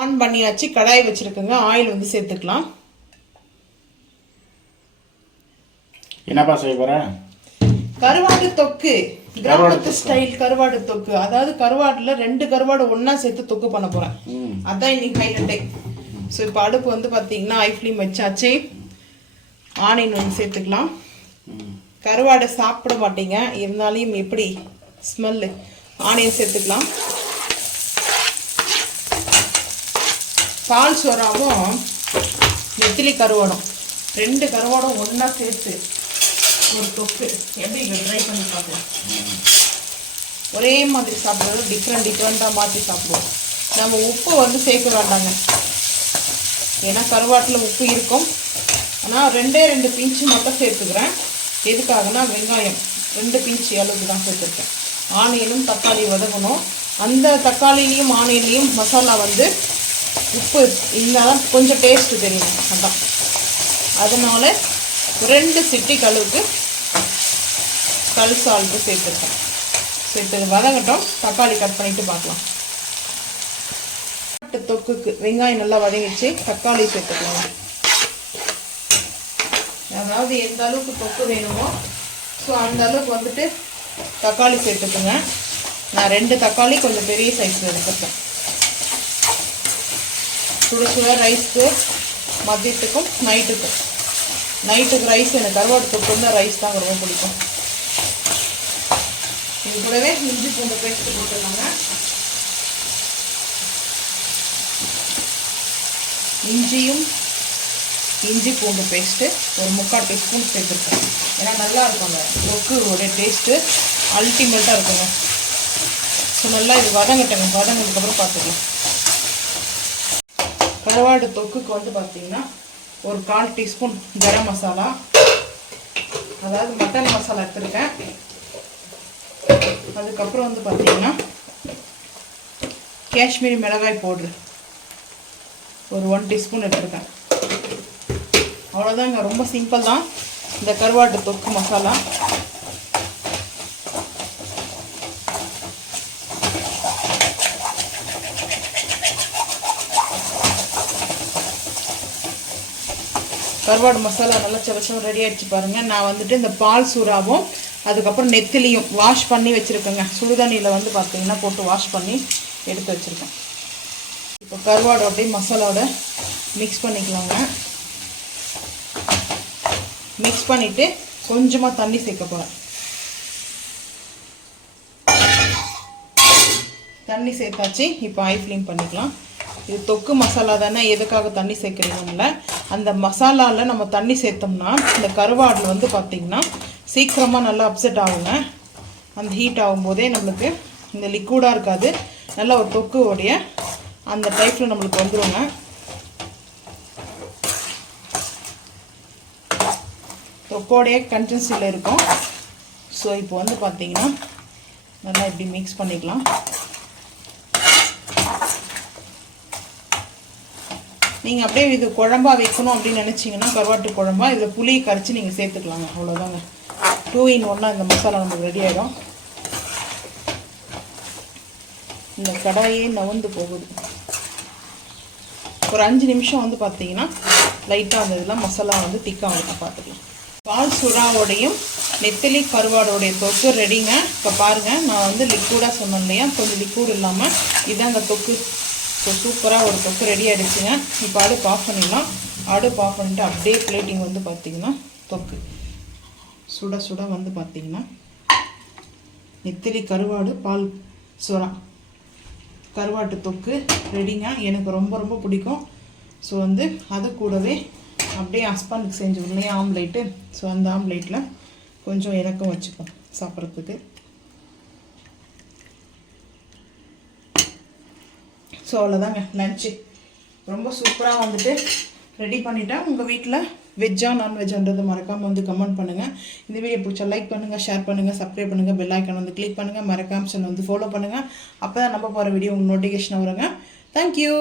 On பண்ணியாச்சு. கடாய் வச்சிருக்கேங்க. Oil வந்து சேர்த்துக்கலாம். என்னப்பா செய்ய போற? கருவாடு தொக்கு, கிராமத்து ஸ்டைல் கருவாடு தொக்கு. அதாவது கருவாடுல 2 கருவாடு ஒன்னா சேர்த்து தொக்கு பண்ண போறேன். அதான் இன்னைக்கு ஹைலைட்டே. ஸோ இப்போ அடுப்பு வந்து பார்த்தீங்கன்னா ஹை ஃப்ளேம் வச்சாச்சு. ஆனியன் வந்து சேர்த்துக்கலாம். கருவாடை சாப்பிட மாட்டீங்க, இருந்தாலும் எப்படி ஸ்மெல்லு, ஆனியன் சேர்த்துக்கலாம். பால் சோறாவும் நெத்திலி கருவாடும் 2 கருவாடும் ஒன்றா சேர்த்து ஒரு தொக்கு எப்படி ட்ரை பண்ணி பார்க்கலாம். ஒரே மாதிரி சாப்பிட்றது டிஃப்ரெண்ட்டாக மாற்றி சாப்பிடுவோம். நம்ம உப்பு வந்து சேர்க்க வேண்டாங்க, ஏன்னா கருவாட்டில் உப்பு இருக்கும். ஆனால் 2 பிஞ்சு மட்டும் சேர்த்துக்கிறேன். எதுக்காகனா வெங்காயம் 2 பிஞ்சு அளவுக்கு தான் சேர்த்துருக்கேன். ஆனியனும் தக்காளி வதங்கணும். அந்த தக்காளிலையும் ஆனியன்லேயும் மசாலா வந்து உப்பு இருந்தால் கொஞ்சம் டேஸ்ட்டு தெரியும். அதான் அதனால் 2 சிட்டிக்கு அளவுக்கு கல் சால்ட்டு சேர்த்துருக்கேன். சேர்த்து வதங்கட்டும். தக்காளி கட் பண்ணிவிட்டு பார்க்கலாம். தொக்குக்கு வெங்காயம் நல்லா வதங்கிச்சு. தக்காளி சேர்த்துக்கலாம். அதாவது எந்த அளவுக்கு தொக்கு வேணுமோ ஸோ அந்த அளவுக்கு வந்துட்டு தக்காளி சேர்த்துக்குங்க. நான் 2 தக்காளி கொஞ்சம் பெரிய சைஸில் எடுத்துருக்கேன். சுட சுட ரைஸ்க்கு, மதியத்துக்கும் நைட்டுக்கும். நைட்டுக்கு ரைஸ் எனக்கு கருவாடு தொக்கு தான் ரைஸ் தான் ரொம்ப பிடிக்கும். இது கூடவே இஞ்சி பூண்டு பேஸ்ட்டு போட்டுருக்காங்க. இஞ்சி பூண்டு பேஸ்ட்டு ஒரு 3/4 டீஸ்பூன் சேர்த்துருக்கேன். ஏன்னா நல்லா இருக்குங்க தொக்குடைய டேஸ்ட்டு, அல்டிமேட்டாக இருக்குங்க. ஸோ நல்லா இது வதங்கட்டுங்க. வதங்கினதுக்கப்புறம் பார்த்துக்கலாம். கருவாடு தொக்குக்கு வந்து பார்த்தீங்கன்னா ஒரு 1/4 டீஸ்பூன் கரம் மசாலா, அதாவது மட்டன் மசாலா எடுத்துருக்கேன். அதுக்கப்புறம் வந்து பார்த்தீங்கன்னா காஷ்மீரி மிளகாய் பவுட்ரு ஒரு 1 டீஸ்பூன் எடுத்துருக்கேன். அவ்வளோதாங்க, ரொம்ப சிம்பிள் தான் இந்த கருவாட்டு தொக்கு மசாலா. கருவாடு மசாலா நல்லா சவச்சம் ரெடி ஆகிடுச்சு பாருங்கள். நான் வந்துட்டு இந்த பால் சூறாவும் அதுக்கப்புறம் நெத்திலியும் வாஷ் பண்ணி வச்சுருக்கேங்க. சுடுதண்ணியில் வந்து பார்த்தீங்கன்னா போட்டு வாஷ் பண்ணி எடுத்து வச்சுருக்கேன். இப்போ கருவாடோடைய மசாலாவோட மிக்ஸ் பண்ணிக்கலாங்க. மிக்ஸ் பண்ணிவிட்டு கொஞ்சமாக தண்ணி சேர்க்க போகிறேன். தண்ணி சேர்த்தாச்சு. இப்போ ஹை ஃப்ளேம் பண்ணிக்கலாம். இது தொக்கு மசாலா தானே, எதுக்காக தண்ணி சேர்க்குறீங்கல்ல, அந்த மசாலாவில் நம்ம தண்ணி சேர்த்தோம்னா இந்த கருவாடில் வந்து பார்த்திங்கன்னா சீக்கிரமாக நல்லா அப்செட் ஆகுங்க. அந்த ஹீட் ஆகும்போதே நம்மளுக்கு இந்த லிக்விடாக இருக்காது, நல்லா ஒரு தொக்குவோடைய அந்த டைப்பில் நம்மளுக்கு வந்துடுங்க. தொக்கோடைய கன்சிஸ்டன்சியில் இருக்கும். ஸோ இப்போ வந்து பார்த்திங்கன்னா நல்லா இப்படி மிக்ஸ் பண்ணிக்கலாம். நீங்கள் அப்படியே இது குழம்பா வைக்கணும் அப்படின்னு நினச்சிங்கன்னா கருவாட்டு குழம்பா இதில் புளியை கரைச்சி நீங்கள் சேர்த்துக்கலாங்க. அவ்வளோதாங்க, 2 in 1 இந்த மசாலா நமக்கு ரெடி ஆகிடும். இந்த கடாயே நவந்து போகுது. ஒரு 5 நிமிஷம் வந்து பார்த்தீங்கன்னா லைட்டாக அந்த இதெல்லாம் மசாலா வந்து திக்காக இருக்கும். பார்த்துக்கலாம். பால் சுறாவோடையும் நெத்திலி கருவாடோடைய தொக்கு ரெடிங்க. இப்போ பாருங்கள், நான் வந்து லிக்விடாக சொன்னேன் இல்லையா, கொஞ்சம் லிக்விட் இல்லாமல் இதான் அந்த தொக்கு. ஸோ சூப்பராக ஒரு தொக்கு ரெடி ஆகிடுச்சுங்க. இப்போ அடுப்பு ஆஃப் பண்ணிடலாம். அடுப்பு ஆஃப் பண்ணிவிட்டு அப்படியே பிளேட்டிங் வந்து பார்த்திங்கன்னா தொக்கு சுட சுட வந்து பார்த்திங்கன்னா நெத்திலி கருவாடு பால் சுறா கருவாட்டு தொக்கு ரெடிங்க. எனக்கு ரொம்ப ரொம்ப பிடிக்கும். ஸோ வந்து அது கூடவே அப்படியே ஹஸ்பண்டுக்கு செஞ்சு இல்லையா ஆம்லேட்டு, ஸோ அந்த ஆம்லேட்டில் கொஞ்சம் எனக்கும் வச்சுப்போம் சாப்பிட்றதுக்கு. ஸோ அவ்வளோதாங்க லன்ச்சு. ரொம்ப சூப்பராக வந்துட்டு ரெடி பண்ணிட்டேன். உங்கள் வீட்டில் வெஜ்ஜா நான்வெஜ்ஜான்றது மறக்காமல் வந்து கமெண்ட் பண்ணுங்கள். இந்த வீடியோ பிடிச்சா லைக் பண்ணுங்கள், ஷேர் பண்ணுங்கள், சப்ஸ்கிரைப் பண்ணுங்கள், பெல் ஐக்கான் வந்து கிளிக் பண்ணுங்கள், மறக்காமல் சேனல் வந்து ஃபாலோ பண்ணுங்கள். அப்போ தான் நம்ம போகிற வீடியோ உங்களுக்கு நோட்டிஃபிகேஷன் வருங்க. தேங்க்யூ.